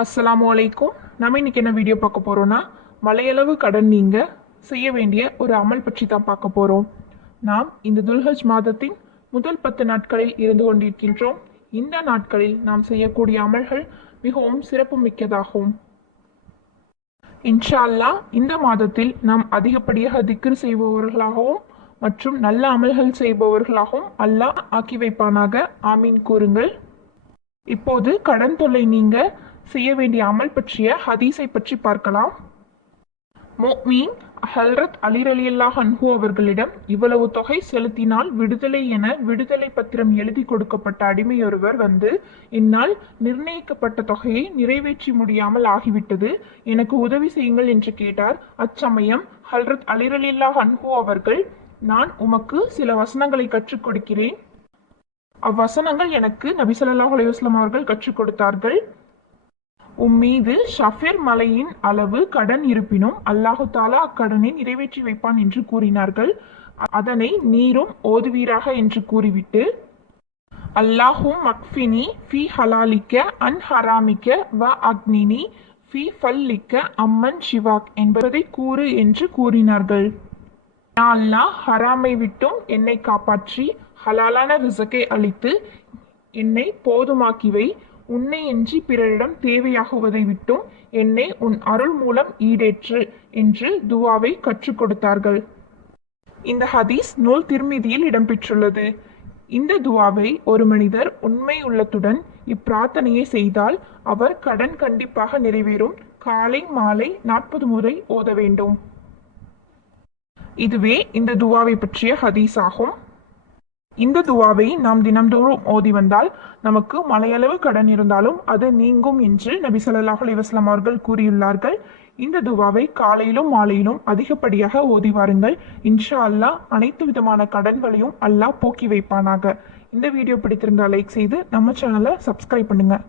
அஸ்லாம் வலைக்கும் நம்ம இன்னைக்கு என்ன வீடியோ பார்க்க போறோம்னா மலையளவு கடன் நீங்க செய்ய வேண்டிய ஒரு அமல் பற்றி தான் பார்க்க போறோம். நாம் இந்த துல்ஹஜ் மாதத்தின் முதல் பத்து நாட்களில் இருந்து கொண்டிருக்கின்றோம். இந்த நாட்களில் நாம் செய்யக்கூடிய அமல்கள் மிகவும் சிறப்பு மிக்கதாகும் இன்ஷா அல்லாஹ் இந்த மாதத்தில் நாம் அதிகப்படியாக திக்ரு செய்பவர்களாகவும் மற்றும் நல்ல அமல்கள் செய்பவர்களாகவும் அல்லாஹ் ஆக்கி வைப்பானாக. ஆமீன் கூறுங்கள். இப்போது கடன் தொல்லை நீங்க செய்ய வேண்டிய அமல் பற்றிய ஹதீஸை பற்றி பார்க்கலாம். மோமீன் ஹல்ரத் அலிர் அன்ஹு அவர்களிடம் இவ்வளவு தொகை செலுத்தினால் விடுதலை என விடுதலை பத்திரம் எழுதி கொடுக்கப்பட்ட அடிமையொருவர் வந்து என்னால் நிர்ணயிக்கப்பட்ட தொகையை நிறைவேற்றி முடியாமல் ஆகிவிட்டது. எனக்கு உதவி செய்யுங்கள் என்று கேட்டார். அச்சமயம் ஹல்ரத் அலிர் அன்ஹு அவர்கள் நான் உமக்கு சில வசனங்களை கற்றுக் கொடுக்கிறேன். அவ்வசனங்கள் எனக்கு நபிசல்லாஹ் ஸல்லல்லாஹு அவர்கள் கற்றுக் கொடுத்தார்கள். உம்மீது ஷஃபிர் மலையின் அளவு கடன் இருப்பினும் அல்லாஹு தாலா அக்கடனை நிறைவேற்றி வைப்பான் என்று கூறினார்கள். அதனை நீரும் ஓதுவீராக என்று கூறிவிட்டு அல்லாஹும் மக்ஃபினி ஃபி ஹலாலிக்க அன் ஹராமிக்க வ அக்னினி ஃபி ஃபல்லிக்க அம்மன் ஷிவாக் என்பதை கூறு என்று கூறினார்கள். அல்லாஹ் ஹராமை விட்டும் என்னை காப்பாற்றி ஹலாலான ரிசக்கை அளித்து என்னை போதுமாக்கிவை உன்னை எஞ்சி பிறரிடம் தேவையாகுவதை விட்டும் என்னை உன் அருள் மூலம் ஈடேற்று என்று துவாவை கற்றுக் கொடுத்தார்கள். இந்த ஹதீஸ் நூல் திருமிதியில் இடம்பெற்றுள்ளது. இந்த துவாவை ஒரு மனிதர் உண்மை உள்ளத்துடன் இப்பிரார்த்தனையை செய்தால் அவர் கடன் கண்டிப்பாக நிறைவேறும். காலை மாலை நாற்பது முறை ஓத வேண்டும். இதுவே இந்த துவாவை பற்றிய ஹதீஸ் ஆகும் இந்த துவாவை நாம் தினம்தோறும் ஓதி வந்தால் நமக்கு மலையளவு கடன் இருந்தாலும் அது நீங்கும் என்று நபி சொல்லாஹ் அலிவாஸ்லாம் அவர்கள் கூறியுள்ளார்கள். இந்த துவாவை காலையிலும் மாலையிலும் அதிகப்படியாக ஓதி வாருங்கள். இன்ஷா அல்லாஹ் அனைத்து விதமான கடன்களையும் அல்லாஹ் போக்கி வைப்பானாக. இந்த வீடியோ பிடித்திருந்தால் லைக் செய்து நம்ம சேனலை சப்ஸ்கிரைப் பண்ணுங்கள்